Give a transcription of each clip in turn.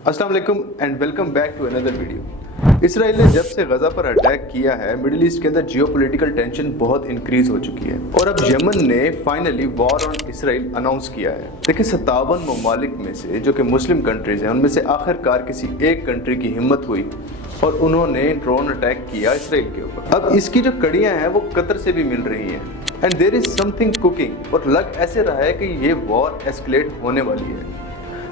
अस्सलाम वालेकुम and welcome back to another video. Israel ने जब से गजा पर अटैक किया है, मिडिल ईस्ट के अंदर जियोपॉलिटिकल टेंशन बहुत इंक्रीज हो चुकी है और अब यमन ने finally war on Israel announce किया है। देखिए 57 ममालिक में से जो कि मुस्लिम कंट्रीज हैं, उनमें से आखिरकार किसी एक कंट्री की हिम्मत हुई और उन्होंने ड्रोन अटैक किया इसराइल के ऊपर। अब इसकी जो कड़ियाँ हैं वो कतर से भी मिल रही हैं and there is something cooking, और लग ऐसे रहा है कि ये वॉर एस्केलेट होने वाली है।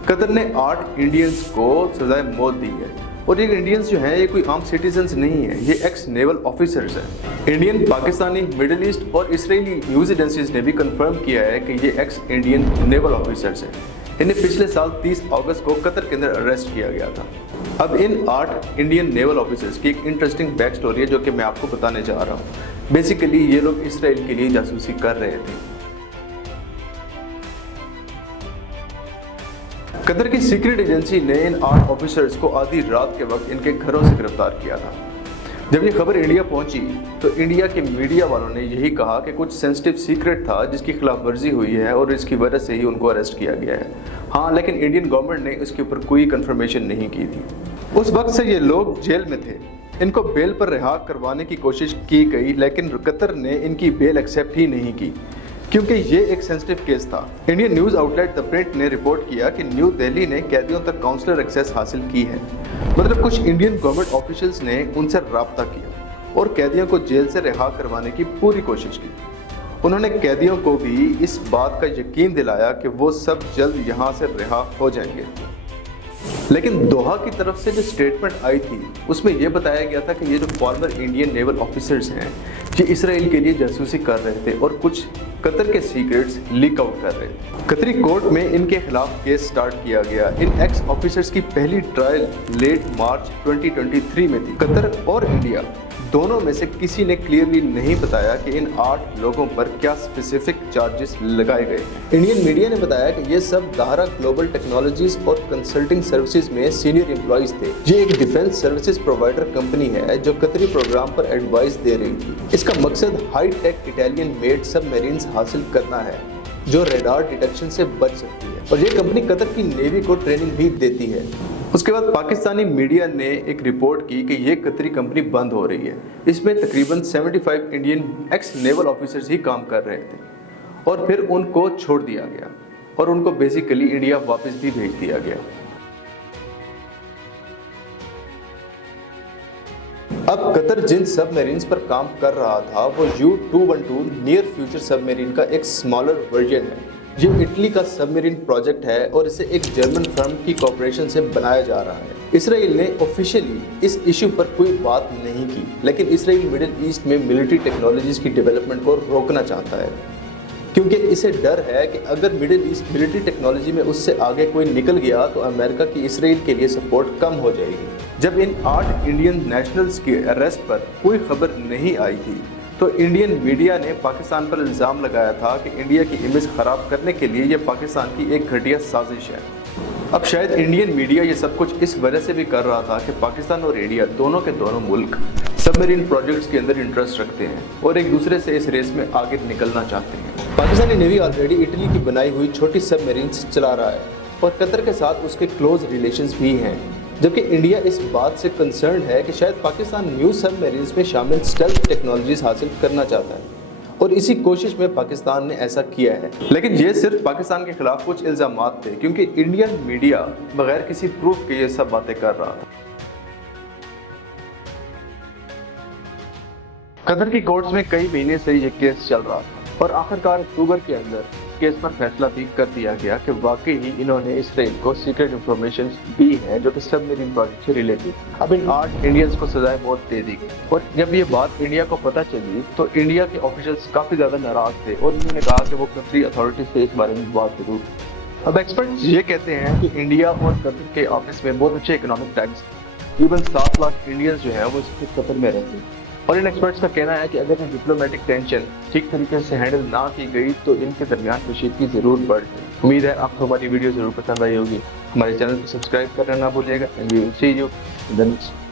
कतर ने 8 इंडियंस को सजाए मौत दी है और ये इंडियंस जो हैं ये कोई आम सिटीजन्स नहीं है, ये एक्स नेवल ऑफिसर्स हैं। इंडियन, पाकिस्तानी, मिडिल ईस्ट और इसराइली न्यूज़ एजेंसीज ने भी कंफर्म किया है कि ये एक्स इंडियन नेवल ऑफिसर्स हैं। इन्हें पिछले साल 30 अगस्त को कतर के अंदर अरेस्ट किया गया था। अब इन 8 इंडियन नेवल ऑफिसर्स की एक इंटरेस्टिंग बैक स्टोरी है जो कि मैं आपको बताने जा रहा हूँ। बेसिकली ये लोग इसराइल के लिए जासूसी कर रहे थे। कतर की सीक्रेट एजेंसी ने इन 8 ऑफिसर्स को आधी रात के वक्त इनके घरों से गिरफ्तार किया था। जब ये खबर इंडिया पहुंची तो इंडिया के मीडिया वालों ने यही कहा कि कुछ सेंसिटिव सीक्रेट था जिसकी खिलाफ वर्जी हुई है और इसकी वजह से ही उनको अरेस्ट किया गया है। हाँ, लेकिन इंडियन गवर्नमेंट ने इसके ऊपर कोई कंफर्मेशन नहीं की थी। उस वक्त से ये लोग जेल में थे। इनको बेल पर रिहा करवाने की कोशिश की गई, लेकिन कतर ने इनकी बेल एक्सेप्ट ही नहीं की क्योंकि ये एक सेंसिटिव केस था। Indian news outlet the print ने रिपोर्ट किया कि न्यू दिल्ली ने कैदियों तक काउंसलर एक्सेस हासिल की है। मतलब कुछ इंडियन गवर्नमेंट ऑफिशियल्स ने उनसे राब्ता किया और कैदियों को जेल से रिहा करवाने की पूरी कोशिश की। उन्होंने कैदियों को भी इस बात का यकीन दिलाया कि वो सब जल्द यहाँ से रिहा हो जाएंगे। लेकिन दोहा की तरफ से जो स्टेटमेंट आई थी उसमें यह बताया गया था कि ये जो फॉर्मर इंडियन नेवल ऑफिसर्स हैं ये इसराइल के लिए जासूसी कर रहे थे और कुछ कतर के सीक्रेट्स लीक आउट कर रहे थे। कतरी कोर्ट में इनके खिलाफ केस स्टार्ट किया गया। इन एक्स ऑफिसर्स की पहली ट्रायल लेट मार्च 2023 में थी। कतर और इंडिया दोनों में से किसी ने क्लियरली नहीं बताया कि इन 8 लोगों पर क्या स्पेसिफिक चार्जेस लगाए गए। इंडियन मीडिया ने बताया कि ये सब दाहरा ग्लोबल टेक्नोलॉजीज और कंसल्टिंग सर्विसेज में सीनियर एम्प्लॉइज थे। ये एक डिफेंस सर्विसेज प्रोवाइडर कंपनी है जो कतरी प्रोग्राम पर एडवाइस दे रही थी। इसका मकसद high tech Italian made submarines हासिल करना है जो रेडार डिटेक्शन से बच सकती है, और ये कंपनी कतर की नेवी को ट्रेनिंग भी देती है। उसके बाद पाकिस्तानी मीडिया ने एक रिपोर्ट की कि ये कतरी कंपनी बंद हो रही है। इसमें तकरीबन 75 इंडियन एक्स नेवल ऑफिसर्स ही काम कर रहे थे और फिर उनको छोड़ दिया गया और उनको बेसिकली इंडिया वापस भी भेज दिया गया। अब कतर जिन सबमरीन्स पर काम कर रहा था वो U212 नियर फ्यूचर सबमरीन का एक स्मॉलर वर्जन है। ये इटली का सबमरीन प्रोजेक्ट है और इसे एक जर्मन फर्म की कोऑपरेशन से बनाया जा रहा है। इसराइल ने ऑफिशियली इस इशू पर कोई बात नहीं की, लेकिन इसराइल मिडिल ईस्ट में मिलिट्री टेक्नोलॉजीज की डेवलपमेंट को रोकना चाहता है क्योंकि इसे डर है कि अगर मिडिल ईस्ट मिलिट्री टेक्नोलॉजी में उससे आगे कोई निकल गया तो अमेरिका की इसराइल के लिए सपोर्ट कम हो जाएगी। जब इन 8 इंडियन नेशनल्स के अरेस्ट पर कोई खबर नहीं आई थी तो इंडियन मीडिया ने पाकिस्तान पर इल्ज़ाम लगाया था कि इंडिया की इमेज ख़राब करने के लिए यह पाकिस्तान की एक घटिया साजिश है। अब शायद इंडियन मीडिया ये सब कुछ इस वजह से भी कर रहा था कि पाकिस्तान और इंडिया दोनों के दोनों मुल्क सबमरीन प्रोजेक्ट्स के अंदर इंटरेस्ट रखते हैं और एक दूसरे से इस रेस में आगे निकलना चाहते हैं। पाकिस्तानी नेवी ऑलरेडी इटली की बनाई हुई छोटी सबमरीन्स चला रहा है और कतर के साथ उसके क्लोज रिलेशंस भी हैं, जबकि इंडिया इस बात से कंसर्न है कि शायद पाकिस्तान न्यू सबमरीन्स में शामिल स्टेल्थ टेक्नोलॉजीज हासिल करना चाहता है और इसी कोशिश में पाकिस्तान ने ऐसा किया है। लेकिन ये सिर्फ पाकिस्तान के खिलाफ कुछ इल्जामात थे क्योंकि इंडियन मीडिया बगैर किसी प्रूफ के ये सब बातें कर रहा था। कतर की कोर्ट्स में कई महीने से ये केस चल रहा था और आखिरकार अक्टूबर के अंदर केस पर फैसला भी कर दिया गया कि वाकई ही इन्होंने इसराइल को सीक्रेट इंफॉर्मेशन दी है जो कि सबमरीन प्रोजेक्ट से रिलेटेड। अब इन 8 इंडियंस को सजाए मौत दे दी गई और जब ये बात इंडिया को पता चली तो इंडिया के ऑफिशियल्स काफ़ी ज़्यादा नाराज थे और उन्होंने कहा कि वो कतरी अथॉरिटी से इस बारे में बात जरूर। अब एक्सपर्ट्स ये कहते हैं कि इंडिया और कतर के ऑफिस में बहुत अच्छे इकोनॉमिक टाइम्स, तकरीबन 7 लाख इंडियंस जो है वो इस कतर में रहते हैं और इन एक्सपर्ट्स का कहना है कि अगर ये डिप्लोमेटिक टेंशन ठीक तरीके से हैंडल ना की गई तो इनके दरमियान कशीदगी ज़रूर बढ़ जाए। उम्मीद है आपको हमारी वीडियो ज़रूर पसंद आई होगी। हमारे चैनल को सब्सक्राइब करना ना भूलिएगा and we will see you in the next.